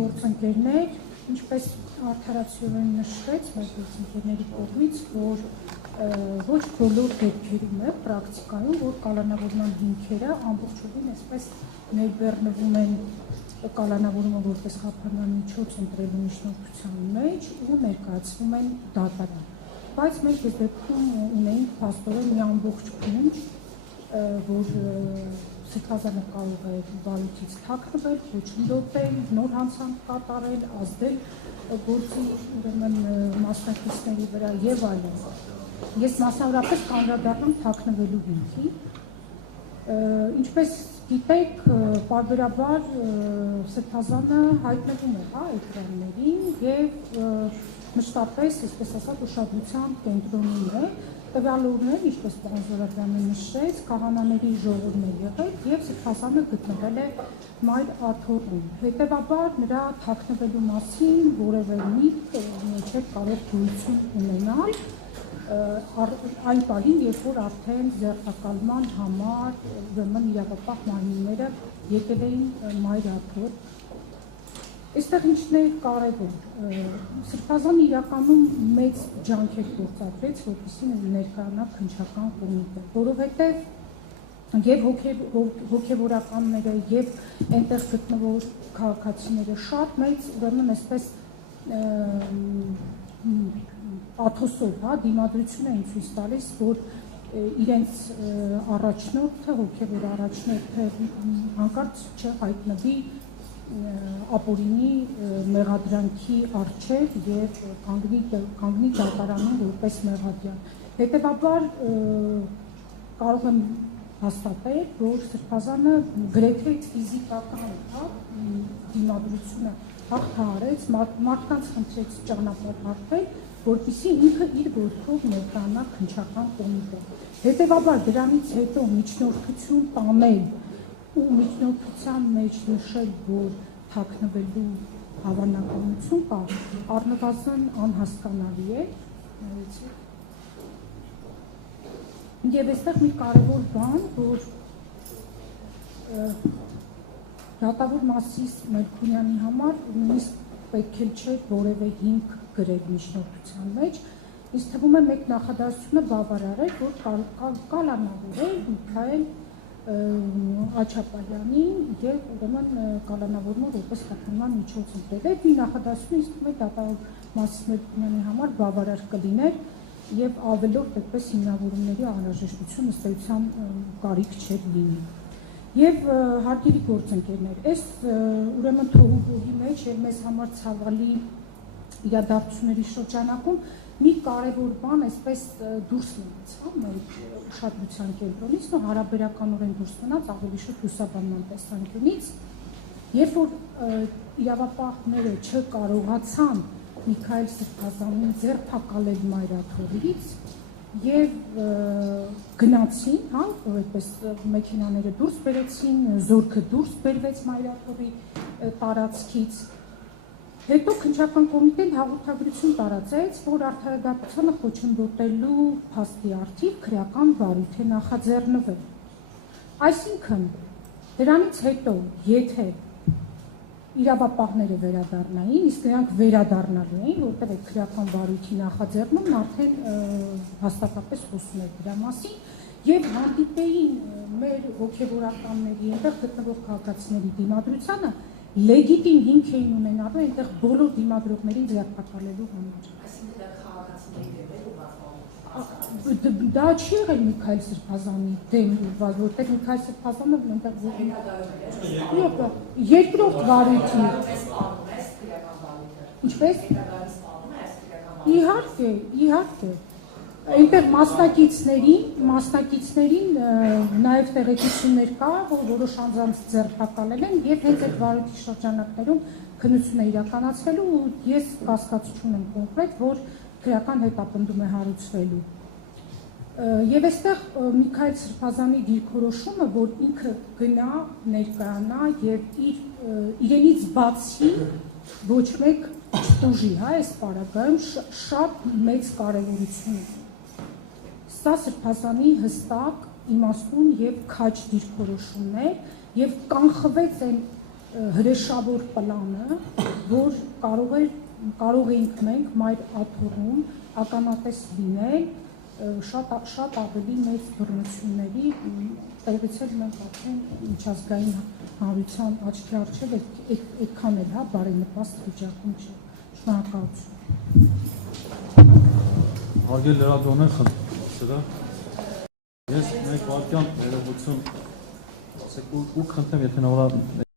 գործընկերներ, ինչպես արդարացիորեն նշվեց մեր գործընկերների կողմից, որ ոչ բոլոր դեպքերում է պրակտիկայում, որ կալանավորման հիմքերը ամբողջովին այսպես ներբեռնվում են կալանավորումը որպես խափանման միջոց ընտրելու միջնորդության մեջ ու ներկայացվում են դատարան։ Բայց մենք այս դեպքում ունեինք փաստորեն մի ամբողջ փունջ, որ Սրբազանը կարող է վարույթից թաքնվել, ոչնչոտել, նոր հանցանք կատարել, ազդել գործի ուրեմն մասնակիցների վրա եւ այլն։ Ես մասնավորապես կանդրադառնամ թաքնվելու հիմքի։ Ինչպես գիտեք, պարբերաբար Սրբազանը հայտնվում է էկրաններին եւ մշտապես, այսպես ասած, ուշադրության կենտրոնում է։ Տվյալ օրերին, ինչպես պարոն Զորաբյանը նշեց, քահանաների ժողովն է եղել եւ Սրբազանը գտնվել է մայր աթոռում։ Հետեւաբար նրա թաքնվելու մասին որևէ միտք չէ կարող գույություն ունենալ այն պահին, երբ որ արդեն ձերբակալման համար ուրեմն իրավապահ մարմինները եկել էին մայր աթոռ։ Այստեղ ինչն է կարևոր, Սրբազանը իրականում մեծ ջանքեր գործադրեց, որպեսզի ներկայանա քննչական կոմիտե, որովհետև եւ հոգեվորականները եւ այնտեղ գտնվող քաղաքացիները շատ մեծ ուրեմն այսպես պաթոսով, դիմադրություն էին ցույց տալիս, որ իրենց առաջնորդը, հոգեվոր առաջնորդը հանկարծ չհայտնվի ապօրինի մեղադրանքի առջև եւ կանգնի դատարանում որպես մեղադիան։ Հետեւաբար կարող եմ հաստատել, որ Սրբազանը գրեթե ֆիզիկական դիմադրությունը հաղթահարեց, մարդկանց խնդրեց ճանապարհ հարթել, որպեսզի ինքը իր գործով ներկայանա քննչական կոմիտե։ Հետեւաբար դրանից հետո միջնորդություն տանել ու միջնորդության մեջ նշել, որ թաքնվելու հավանականություն կա, առնվազն անհասկանալի է։ Եվ այստեղ մի կարևոր բան, որ դատավոր Մասիս Մելքոնյանի համար նույնիսկ պետք է չէ որևէ հիմք գրել միջնորդության մեջ, ինձ թվում է մեկ նախադասությունը բավարար է, որ կալանավորել Միքայել Աչապալյանին եւ ուրեմն կալանավորումը որպես խափանման միջոց ընտրել։ Այդ մի նախադասությունը ինձ թվում է դատավոր Մասիս Մելքոնյանի համար բավարար կլիներ եւ ավելորդ այդպես հիմնավորումների անհրաժեշտություն ըստ էության կարիք չէր լինի։ Եվ հարգելի գործընկերներ, այս ուրեմն թողուբոհի մեջ եւ մեզ համար ցավալի իրադարձությունների շրջանակում մի կարևոր բան այսպես դուրս մնաց, մեր ուշադրության կենտրոնից, ու հարաբերականորեն դուրս մնաց ավելի շուտ լուսաբանման տեսանկյունից, երբ որ իրավապահները չկարողացան Միքայել Սրբազանին ձերբակալել մայր աթոռից եւ գնացին, որ այդպես մեքենաները դուրս բերեցին, զորքը դուրս բերվեց մայր աթոռի տարածքից։ Հետո քննչական կոմիտեն հաղորդագրություն տարածեց, որ արդարադատությանը խոչընդոտելու փաստի առթիվ քրեական վարույթ է նախաձեռնվել։ Այսինքն դրանից հետո, եթե իրավապահները վերադառնային, իսկ նրանք վերադառնալու էին, որտեղ այդ քրեական վարույթի նախաձեռնումն արդեն հաստատապես խոսում էր դրա մասին, եւ հանդիպեին մեր հոգեվորականների, այնտեղ գտնվող քաղաքացիների դիմադրությանը լեգիտիմ հիմք էին ունենալու այնտեղ բոլոր դիմադրողներին ձերբակալելու համար։ Այսինքն դա քաղաքացիների դեմ է ուղղված։ Դա չի եղել Միքայել Սրբազանի դեմ ուղղված, որտեղ Միքայել Սրբազանը այնտեղ երկրորդ վարույթի։ Ինչպես։ Իհարկե։ Այնտեղ մասնակիցներին նաև տեղեկություններ կա, որ որոշ անձանց ձերբակալել են եւ հենց այդ վարույթի շրջանակներում քննություն է իրականացվելու ու ես կասկածություն եմ կոնկրետ, որ քրեական հետապնդում է հարուցվելու։ Եվ այստեղ Միքայել Սրբազանի դիրքորոշումը, որ ինքը գնա, ներկայանա եւ իրենից բացի ոչ մեկ չտուժի, այս պարագայում շատ մեծ կարևորություն ունի։ Սա Սրբազանի հստակ, իմաստուն եւ քաջ դիրքորոշումն է եւ կանխվեց այն հրեշավոր պլանը, որ կարող էինք մենք մայր աթոռում ականատես լինել շատ ավելի մեծ բռնությունների, տեղից էլ մենք արդեն միջազգային հանրության աչքի առջև այդքան էլ բարենպաստ վիճակում չէ։ Շնորհակալություն։ Հարգելի լրագրողներ, խնդրեմ, ես մեկ վայրկյան ներողություն ասեք ու խնդրեմ, եթե նորմալ